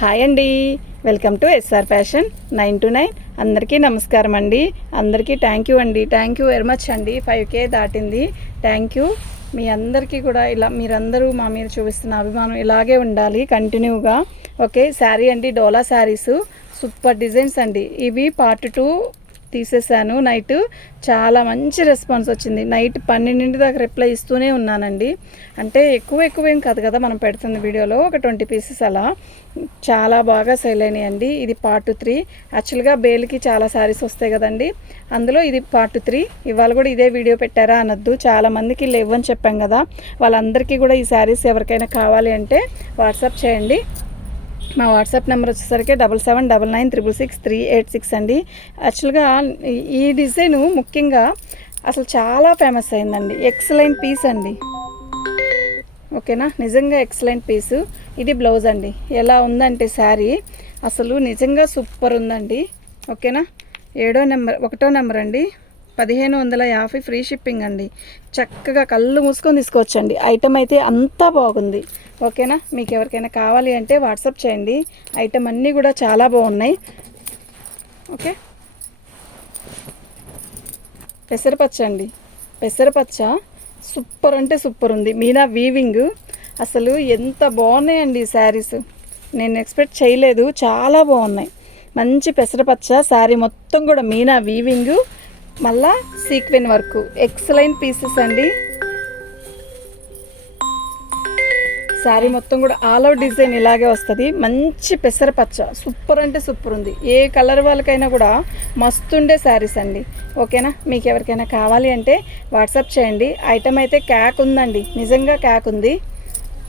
Hi అండి. Welcome to S R fashion nine to nine. అందరికీ నమస్కారం అండి. అందరికీ థ్యాంక్ యూ అండి. థ్యాంక్ యూ వెరీ మచ్ అండి. ఫైవ్ కే దాటింది. థ్యాంక్ యూ మీ అందరికీ కూడా ఇలా మీరందరూ మా మీద చూపిస్తున్న అభిమానం ఇలాగే ఉండాలి కంటిన్యూగా ఓకే శారీ అండి డోలా శారీస్ సూపర్ డిజైన్స్ అండి. ఇవి పార్ట్ టూ తీసేసాను నైట్ చాలా మంచి రెస్పాన్స్ వచ్చింది. నైట్ పన్నెండింటి దాకా రిప్లై ఇస్తూనే ఉన్నానండి. అంటే ఎక్కువ ఎక్కువ ఏం కాదు కదా మనం పెడుతున్న వీడియోలో ఒక ట్వంటీ పీసెస్ అలా. చాలా బాగా సేల్ అయినాయండి. ఇది పార్ట్ త్రీ. యాక్చువల్గా బేల్కి చాలా శారీస్ వస్తాయి కదండి. అందులో ఇది పార్ట్ త్రీ. ఇవాళ కూడా ఇదే వీడియో పెట్టారా అనొద్దు. చాలా మందికి లేవని చెప్పాం కదా. వాళ్ళందరికీ కూడా ఈ శారీస్ ఎవరికైనా కావాలి అంటే వాట్సాప్ చేయండి. మా వాట్సాప్ నెంబర్ వచ్చేసరికి double seven double nine triple six three eight six అండి. యాక్చువల్గా ఈ- డిజైను డిజైన్ ముఖ్యంగా అసలు చాలా ఫేమస్ అయిందండి. ఎక్సలెంట్ పీస్ అండి. ఓకేనా? నిజంగా ఎక్సలెంట్ పీసు ఇది బ్లౌజ్ అండి. ఎలా ఉందంటే శారీ అసలు నిజంగా సూపర్ ఉందండి. ఓకేనా? ఏడో నెంబర్ ఒకటో నెంబర్ అండి. పదిహేను వందల యాభై ఫ్రీ షిప్పింగ్ అండి. చక్కగా కళ్ళు మూసుకొని తీసుకోవచ్చండి. ఐటమ్ అయితే అంతా బాగుంది. ఓకేనా? మీకు ఎవరికైనా కావాలి అంటే వాట్సాప్ చేయండి. ఐటమ్ అన్నీ కూడా చాలా బాగున్నాయి. ఓకే? పెసరపచ్చ అండి. పెసరపచ్చ సూపర్ అంటే సూపర్ ఉంది. మీనా వీవింగ్. అసలు ఎంత బాగున్నాయండి ఈ శారీస్. నేను ఎక్స్పెక్ట్ చేయలేదు. చాలా బాగున్నాయి. మంచి పెసరపచ్చ శారీ మొత్తం కూడా మీనా వీవింగ్. మళ్ళా సీక్వెన్ వర్క్. ఎక్సలైన్ పీసెస్ అండి. శారీ మొత్తం కూడా ఆల్ అవుట్ డిజైన్ ఇలాగే వస్తుంది. మంచి పెసరపచ్చ. సూపర్ అంటే సూపర్ ఉంది. ఏ కలర్ వాళ్ళకైనా కూడా మస్తు ఉండే శారీస్ అండి. ఓకేనా? మీకు ఎవరికైనా కావాలి అంటే వాట్సాప్ చేయండి. ఐటమ్ అయితే క్యాక్ ఉందండి. నిజంగా క్యాక్ ఉంది.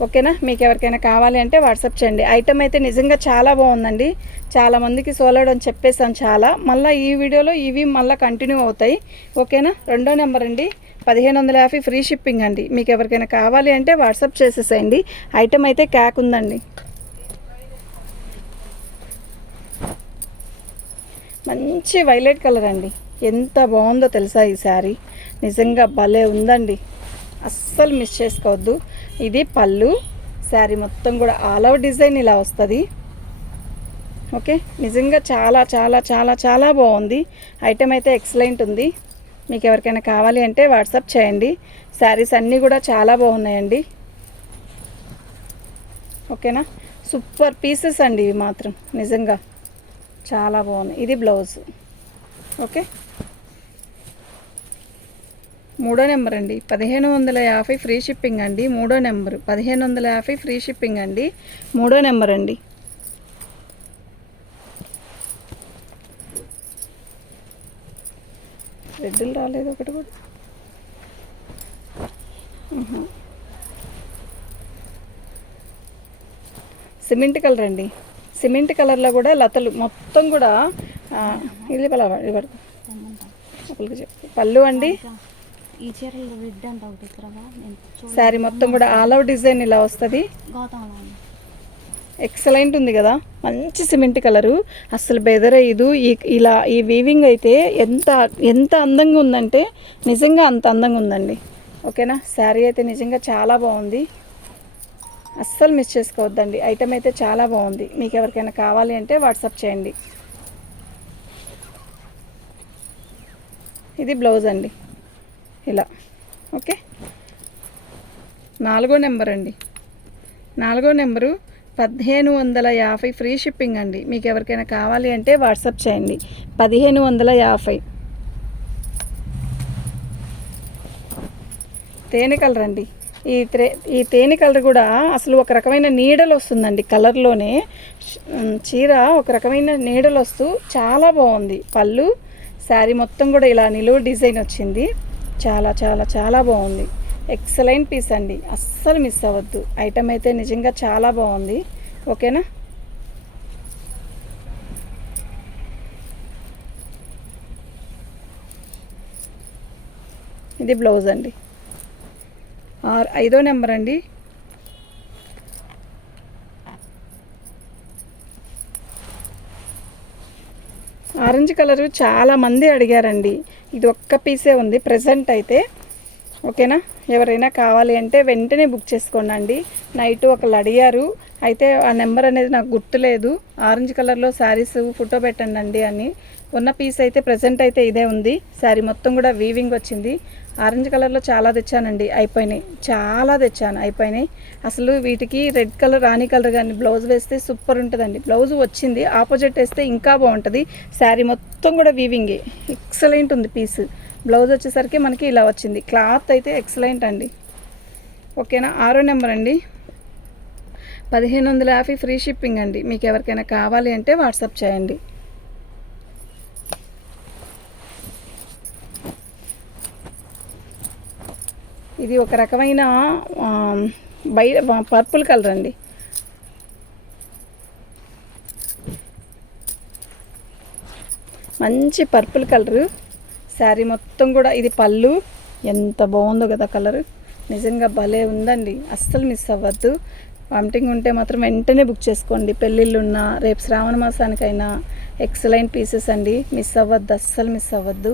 ఓకేనా? మీకు ఎవరికైనా కావాలి అంటే వాట్సాప్ చేయండి. ఐటమ్ అయితే నిజంగా చాలా బాగుందండి. చాలా మందికి సోలాడు అని చెప్పేసాను చాలా. మళ్ళీ ఈ వీడియోలో ఇవి మళ్ళీ కంటిన్యూ అవుతాయి. ఓకేనా? రెండో నెంబర్ అండి. పదిహేను వందల యాభై ఫ్రీ షిప్పింగ్ అండి. మీకు ఎవరికైనా కావాలి అంటే వాట్సాప్ చేసేసేయండి. ఐటమ్ అయితే క్యాక్ ఉందండి. మంచి వైలెట్ కలర్ అండి. ఎంత బాగుందో తెలుసా ఈ శారీ? నిజంగా భలే ఉందండి. అస్సలు మిస్ చేసుకోవద్దు. ఇది పళ్ళు. శారీ మొత్తం కూడా ఆల్ అవుట్ డిజైన్ ఇలా వస్తుంది. ఓకే? నిజంగా చాలా చాలా చాలా చాలా బాగుంది. ఐటెం అయితే ఎక్సలెంట్ ఉంది. మీకు ఎవరికైనా కావాలి అంటే వాట్సాప్ చేయండి. శారీస్ అన్నీ కూడా చాలా బాగున్నాయండి. ఓకేనా? సూపర్ పీసెస్ అండి ఇవి మాత్రం. నిజంగా చాలా బాగుంది ఇది బ్లౌజ్. ఓకే? మూడో నెంబర్ అండి. పదిహేను వందల యాభై ఫ్రీ షిప్పింగ్ అండి. మూడో నెంబర్. పదిహేను వందల యాభై ఫ్రీ షిప్పింగ్ అండి. మూడో నెంబర్ అండి. రెడ్డులు రాలేదు ఒకటి కూడా. సిమెంట్ కలర్ అండి. సిమెంట్ కలర్లో కూడా లతలు మొత్తం కూడా ఇది పలా ఇది పడుతుంది పళ్ళు అండి. ఈ చీరలు రెడ్ అంట ఒకటి ఇక్కడ నేను చూడ శారీ మొత్తం కూడా ఆల్ అవుట్ డిజైన్ ఇలా వస్తుంది. ఎక్సలెంట్ ఉంది కదా. మంచి సిమెంట్ కలరు. అసలు బెదరయ్యదు ఈ ఇలా ఈ వీవింగ్ అయితే ఎంత ఎంత అందంగా ఉందంటే నిజంగా అంత అందంగా ఉందండి. ఓకేనా? శారీ అయితే నిజంగా చాలా బాగుంది. అస్సలు మిస్ చేసుకోవద్దండి. ఐటమ్ అయితే చాలా బాగుంది. మీకు ఎవరికైనా కావాలి అంటే వాట్సాప్ చేయండి. ఇది బ్లౌజ్ అండి. ఇలా. ఓకే? నాలుగో నెంబర్ అండి నాలుగో నెంబరు పదిహేను వందల యాభై ఫ్రీ షిప్పింగ్ అండి. మీకు ఎవరికైనా కావాలి అంటే వాట్సాప్ చేయండి. పదిహేను వందల యాభై. తేనె కలర్ అండి. ఈ త్రే ఈ తేనె కలర్ కూడా అసలు ఒక రకమైన నీడలు వస్తుందండి కలర్లోనే. చీర ఒక రకమైన నీడలు వస్తూ చాలా బాగుంది. పళ్ళు శారీ మొత్తం కూడా ఇలా నిలువు డిజైన్ వచ్చింది. చాలా చాలా చాలా బాగుంది. ఎక్సలెంట్ పీస్ అండి. అస్సలు మిస్ అవ్వద్దు. ఐటమ్ అయితే నిజంగా చాలా బాగుంది. ఓకేనా ఇది బ్లౌజ్ అండి. ఆరు ఐదో నెంబర్ అండి. ఆరెంజ్ కలరు చాలా మంది అడిగారండి. ఇది ఒక్క పీసే ఉంది. ప్రజెంట్ అయితే. ఓకేనా? ఎవరైనా కావాలి అంటే వెంటనే బుక్ చేసుకోండి అండి నైట్ ఒకళ్ళు అడిగారు. అయితే ఆ నెంబర్ అనేది నాకు గుర్తులేదు. ఆరెంజ్ కలర్లో శారీస్ ఫోటో పెట్టండి అండి అని. ఉన్న పీస్ అయితే ప్రజెంట్ అయితే ఇదే ఉంది. శారీ మొత్తం కూడా వీవింగ్ వచ్చింది. ఆరెంజ్ కలర్లో చాలా తెచ్చానండి. అయిపోయినాయి. చాలా తెచ్చాను. అయిపోయినాయి. అసలు వీటికి రెడ్ కలర్ రాణి కలర్ కానీ బ్లౌజ్ వేస్తే సూపర్ ఉంటుందండి. బ్లౌజ్ వచ్చింది. ఆపోజిట్ వేస్తే ఇంకా బాగుంటుంది. శారీ మొత్తం కూడా వీవింగే ఎక్సలెంట్ ఉంది పీస్. బ్లౌజ్ వచ్చేసరికి మనకి ఇలా వచ్చింది. క్లాత్ అయితే ఎక్సలెంట్ అండి. ఓకేనా? ఆరో నెంబర్ అండి. పదిహేను వందల యాభై ఫ్రీ షిప్పింగ్ అండి. మీకు ఎవరికైనా కావాలి అంటే వాట్సాప్ చేయండి. ఇది ఒక రకమైన బై పర్పుల్ కలర్ అండి. మంచి పర్పుల్ కలరు. శారీ మొత్తం కూడా ఇది పళ్ళు. ఎంత బాగుందో కదా కలర్. నిజంగా భలే ఉందండి. అస్సలు మిస్ అవ్వద్దు. వామిటింగ్ ఉంటే మాత్రం వెంటనే బుక్ చేసుకోండి. పెళ్ళిళ్ళున్నా రేపు శ్రావణ మాసానికైనా ఎక్సలెంట్ పీసెస్ అండి. మిస్ అవ్వద్దు. అస్సలు మిస్ అవ్వద్దు.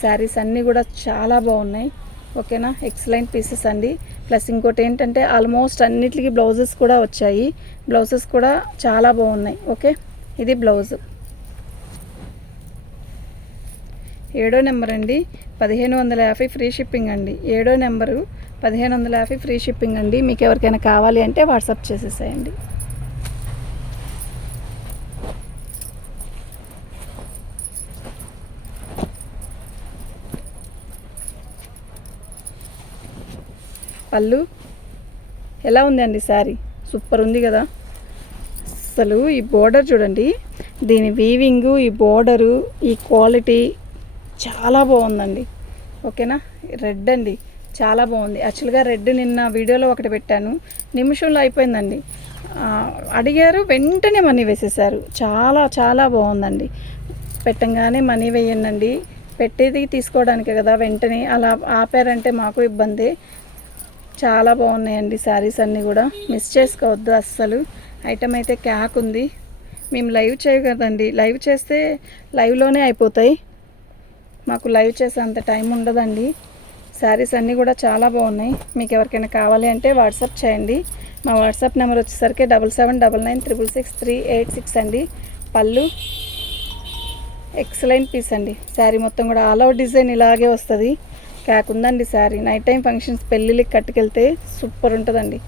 శారీస్ అన్నీ కూడా చాలా బాగున్నాయి. ఓకేనా? ఎక్సలెంట్ పీసెస్ అండి. ప్లస్ ఇంకోటి ఏంటంటే ఆల్మోస్ట్ అన్నిటికీ బ్లౌజెస్ కూడా వచ్చాయి. బ్లౌజెస్ కూడా చాలా బాగున్నాయి. ఓకే? ఇది బ్లౌజ్. ఏడో నెంబర్ అండి. పదిహేను వందల యాభై ఫ్రీ షిప్పింగ్ అండి. ఏడో నెంబరు పదిహేను వందల యాభై ఫ్రీ షిప్పింగ్ అండి. మీకు ఎవరికైనా కావాలి అంటే వాట్సాప్ చేసేసేయండి. పళ్ళు ఎలా ఉందండి శారీ? సూపర్ ఉంది కదా. అసలు ఈ బోర్డర్ చూడండి. దీని వీవింగు ఈ బోర్డరు ఈ క్వాలిటీ చాలా బాగుందండి. ఓకేనా? రెడ్ అండి. చాలా బాగుంది. యాక్చువల్గా రెడ్ నిన్న వీడియోలో ఒకటి పెట్టాను. నిమిషంలో అయిపోయిందండి. అడిగారు వెంటనే మనీ వేసేసారు చాలా చాలా బాగుందండి. పెట్టంగానే మనీ వేయండి పెట్టేది తీసుకోవడానికి కదా వెంటనే అలా ఆపారంటే మాకు ఇబ్బంది. చాలా బాగున్నాయండి శారీస్ అన్నీ కూడా. మిస్ చేసుకోవద్దు అస్సలు. ఐటమ్ అయితే క్యాక్ ఉంది. మేము లైవ్ చేయగదండి లైవ్ చేస్తే లైవ్లోనే అయిపోతాయి. మాకు లైవ్ చేసేంత టైం ఉండదండి. శారీస్ అన్నీ కూడా చాలా బాగున్నాయి. మీకు ఎవరికైనా కావాలి అంటే వాట్సాప్ చేయండి. మా వాట్సాప్ నెంబర్ వచ్చేసరికి double seven double nine triple six three eight six అండి. పళ్ళు ఎక్సలెంట్ పీస్ అండి. శారీ మొత్తం కూడా ఆల్ అవుట్ డిజైన్ ఇలాగే వస్తుంది. క్యాక్ ఉందండి శారీ నైట్ టైం ఫంక్షన్స్ పెళ్ళిళ్ళకి కట్టుకెళ్తే సూపర్ ఉంటుందండి.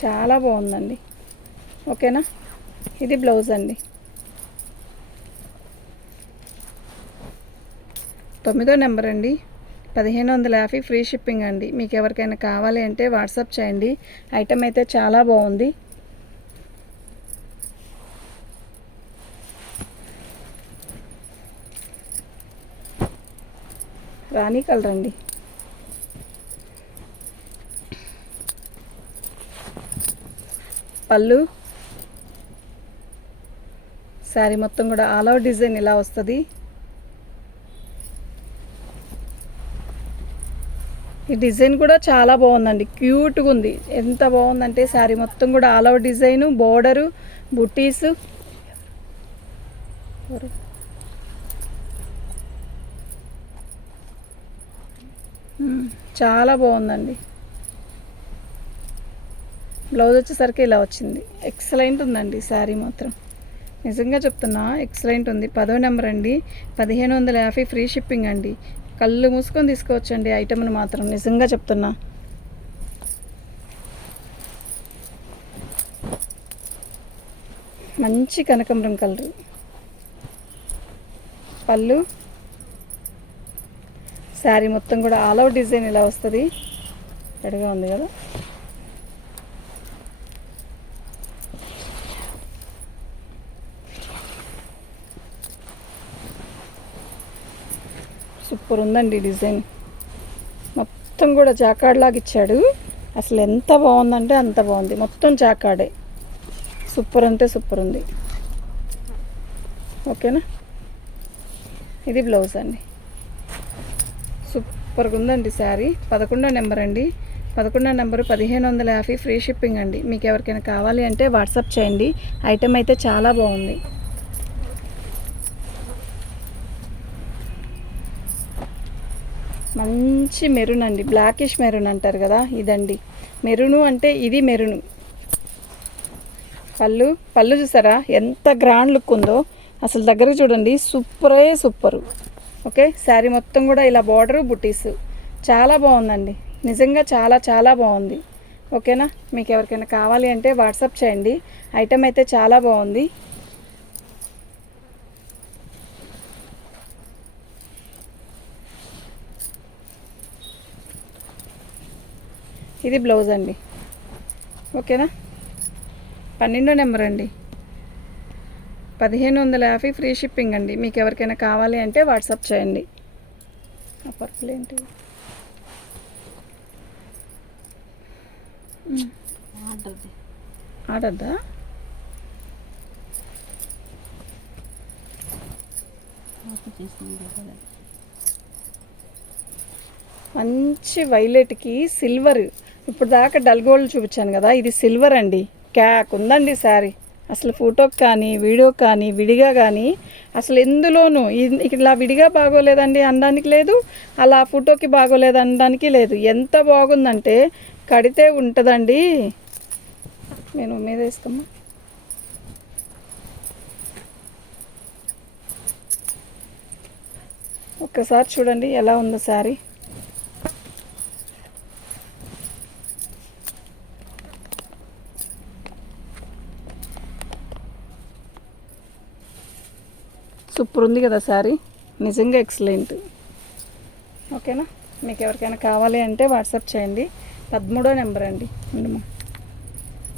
చాలా బాగుందండి. ఓకేనా? ఇది బ్లౌజ్ అండి. తొమ్మిదో నెంబర్ అండి. పదిహేను వందల యాభై ఫ్రీ షిప్పింగ్ అండి. మీకు ఎవరికైనా కావాలి అంటే వాట్సాప్ చేయండి. ఐటమ్ అయితే చాలా బాగుంది. రాణి కలర్ అండి. పళ్ళు. శారీ మొత్తం కూడా ఆల్ అవుట్ డిజైన్ ఇలా వస్తుంది. ఈ డిజైన్ కూడా చాలా బాగుందండి. క్యూట్గా ఉంది. ఎంత బాగుందంటే శారీ మొత్తం కూడా ఆల్ ఓవర్ డిజైను బోర్డరు బుటీస్. చాలా బాగుందండి. బ్లౌజ్ వచ్చేసరికి ఇలా వచ్చింది. ఎక్సలెంట్ ఉందండి శారీ మాత్రం. నిజంగా చెప్తున్నా ఎక్సలెంట్ ఉంది. పదో నెంబర్ అండి. పదిహేను వందల యాభై ఫ్రీ షిప్పింగ్ అండి. కళ్ళు మూసుకొని తీసుకోవచ్చండి ఐటమ్ని మాత్రం నిజంగా చెప్తున్నా. మంచి కనకంబరం కలరు. పళ్ళు. శారీ మొత్తం కూడా ఆల్ అవుట్ డిజైన్ ఇలా వస్తుంది. రెడీగా ఉంది కదా? సూపర్ ఉందండి డిజైన్. మొత్తం కూడా జాకాడ్ లాగా ఇచ్చాడు. అసలు ఎంత బాగుందంటే అంత బాగుంది. మొత్తం జాకాడే. సూపర్ అంటే సూపర్ ఉంది ఓకేనా? ఇది బ్లౌజ్ అండి. సూపర్గా ఉందండి శారీ. పదకొండో నెంబర్ అండి. పదకొండో నెంబరు పదిహేను వందల యాభై ఫ్రీ షిప్పింగ్ అండి. మీకు ఎవరికైనా కావాలి అంటే వాట్సాప్ చేయండి. ఐటమ్ అయితే చాలా బాగుంది. మంచి మెరూన్ అండి బ్లాకిష్ మెరూన్ అంటారు కదా ఇదండి. మెరూను అంటే ఇది మెరూను. పళ్ళు పళ్ళు చూసారా ఎంత గ్రాండ్ లుక్ ఉందో. అసలు దగ్గర చూడండి సూపరే సూపరు. ఓకే శారీ మొత్తం కూడా ఇలా బార్డరు బుటీస్. చాలా బాగుందండి. నిజంగా చాలా చాలా బాగుంది. ఓకేనా? మీకు ఎవరికైనా కావాలి అంటే వాట్సాప్ చేయండి. ఐటమ్ అయితే చాలా బాగుంది. ఇది బ్లౌజ్ అండి. ఓకేనా? పన్నెండో నెంబర్ అండి. పదిహేను వందల యాభై ఫ్రీ షిప్పింగ్ అండి. మీకు ఎవరికైనా కావాలి అంటే వాట్సాప్ చేయండి. ఆ ఏంటి? ఆర్డర్దా. ఆడద్దా మంచి వైలెట్కి సిల్వర్. ఇప్పుడు దాకా డల్ గోల్డ్ చూపించాను కదా ఇది సిల్వర్ అండి. క్యాక్ ఉందండి శారీ అసలు ఫోటోకి కానీ వీడియోకి కానీ విడిగా కానీ అసలు ఎందులోనూ ఇలా విడిగా బాగోలేదండి అనడానికి లేదు అలా ఫోటోకి బాగోలేదు అనడానికి లేదు. ఎంత బాగుందంటే కడితే ఉంటుందండి. నేను మీద వేసుకోమ్మా. ఒక్కసారి చూడండి ఎలా ఉందో శారీ సూపర్ ఉంది కదా శారీ. నిజంగా ఎక్సలెంట్. ఓకేనా? మీకు ఎవరికైనా కావాలి అంటే వాట్సాప్ చేయండి. పదమూడో నెంబర్ అండి.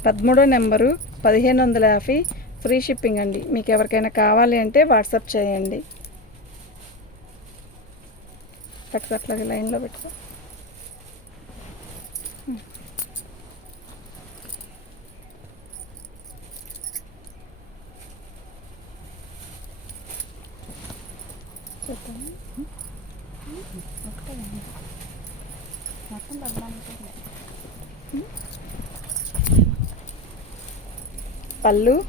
పదమూడో నెంబరు పదిహేను వందల యాభై ఫ్రీ షిప్పింగ్ అండి. మీకు ఎవరికైనా కావాలి అంటే వాట్సాప్ చేయండి. అట్లా అట్లాగే లైన్లో పెట్టుకో చెప్పండి ఒకటే ఉంది. మొత్తం పద్నాలుగు ఉన్నాయి. పళ్ళు?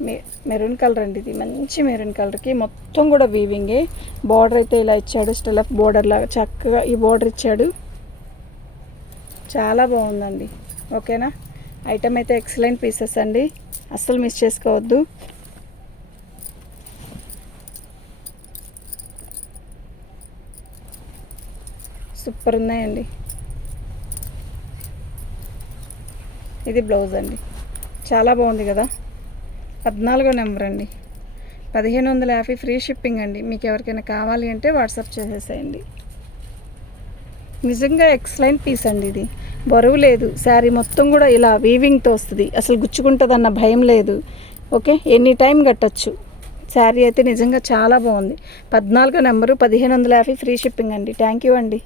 మె- మెరూన్ కలర్ అండి ఇది. మంచి మెరూన్ కలర్కి. మొత్తం కూడా వీవింగే బార్డర్ అయితే ఇలా ఇచ్చాడు. స్టెలఫ్ బార్డర్ లాగా చక్కగా ఈ బార్డర్ ఇచ్చాడు. చాలా బాగుందండి. ఓకేనా? ఐటమ్ అయితే ఎక్సలెంట్ పీసెస్ అండి. అస్సలు మిస్ చేసుకోవద్దు. సూపర్ ఉన్నాయండి. ఇది బ్లౌజ్ అండి. చాలా బాగుంది కదా? పద్నాలుగో నెంబర్ అండి. పదిహేను వందల యాభై ఫ్రీ షిప్పింగ్ అండి. మీకు ఎవరికైనా కావాలి అంటే వాట్సాప్ చేసేసేయండి. నిజంగా ఎక్సలెంట్ పీస్ అండి ఇది. బరువు లేదు. శారీ మొత్తం కూడా ఇలా వీవింగ్తో వస్తుంది. అసలు గుచ్చుకుంటుందన్న భయం లేదు. ఓకే? ఎనీ టైం కట్టచ్చు. శారీ అయితే నిజంగా చాలా బాగుంది. పద్నాలుగో నెంబరు పదిహేను వందల యాభై ఫ్రీ షిప్పింగ్ అండి. థ్యాంక్ యూ అండి.